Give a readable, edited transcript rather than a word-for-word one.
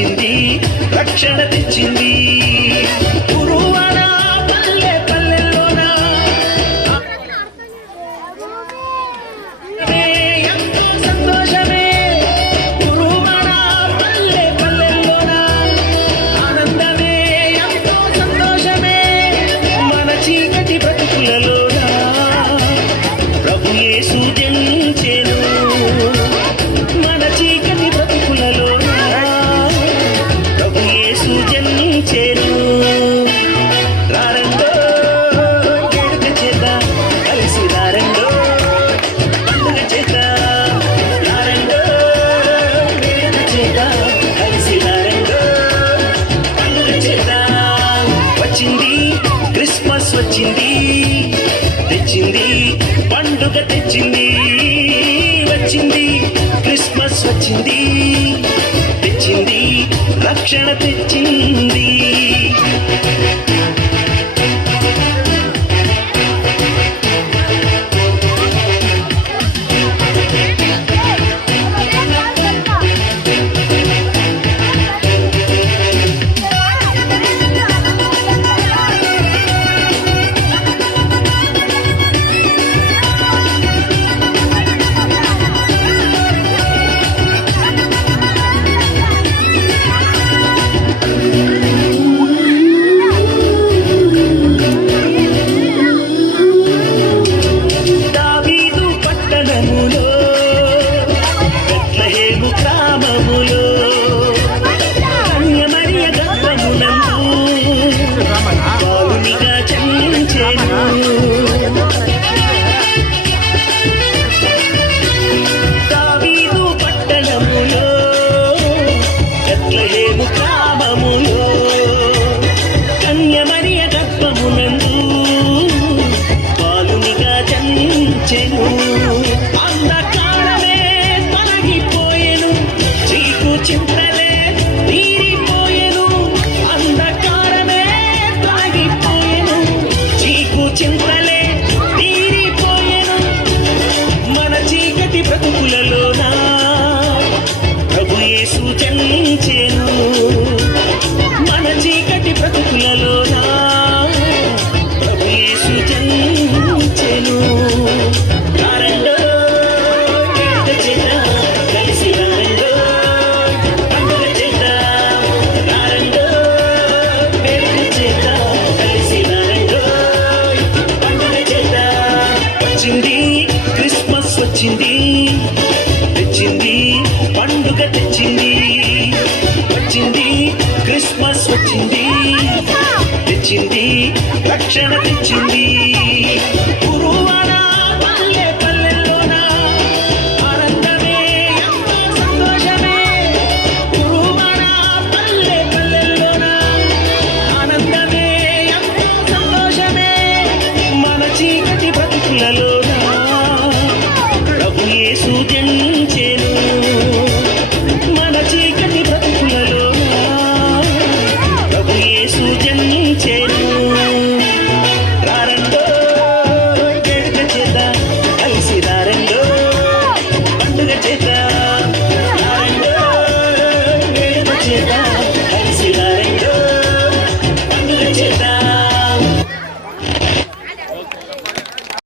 తెచ్చింది, రక్షణ తెచ్చింది. గురువాడ పల్లె పల్లెల్లోన ఎంతో సంతోషమే. గురువాడ పల్లె పల్లెల్లోన ఆనందమే, ఎంతో సంతోషమే. మన చీకటి బ్రతుకులలోన ప్రభు యేసు జనించెను. మన చీకటి బ్రతుకులలోన ప్రభు యేసు జనించెను. రారండో వేడుక చేద్దాం, కలిసి రారండో పండుగ చేద్దాం. రారండో వేడుక చేద్దాం, కలిసి రారండో పండుగ చేద్దాం. వచ్చింది క్రిస్మస్, వచ్చింది తెచ్చింది పండుగ తెచ్చింది. వచ్చింది క్రిస్మస్, వచ్చింది తెచ్చింది రక్షణ తెచ్చింది. అంధకారమే తొలగిపోయెను, చీకు చింతలే తీరిపోయెను. అంధకారమే తొలగిపోయెను, చీకు చింతలే తీరిపోయెను. మన చీకటి బ్రతుకులలోన ప్రభు యేసు జనించెను. మన చీకటి బ్రతుకులలోన ప్రభు యేసు జనించెను. వచ్చింది క్రిస్మస్, వచ్చింది తెచ్చింది పండుగ తెచ్చింది. వచ్చింది క్రిస్మస్, వచ్చింది తెచ్చింది రక్షణ తెచ్చింది. గురువాడ పల్లె పల్లెల్లోన ఆనందమే, ఎంతో సంతోషమే. గురువాడ పల్లె పల్లెల్లోన ఆనందమే, ఎంతో సంతోషమే. మన చీకటి బ్రతుకులలో ప్రభు యేసు జనించెను.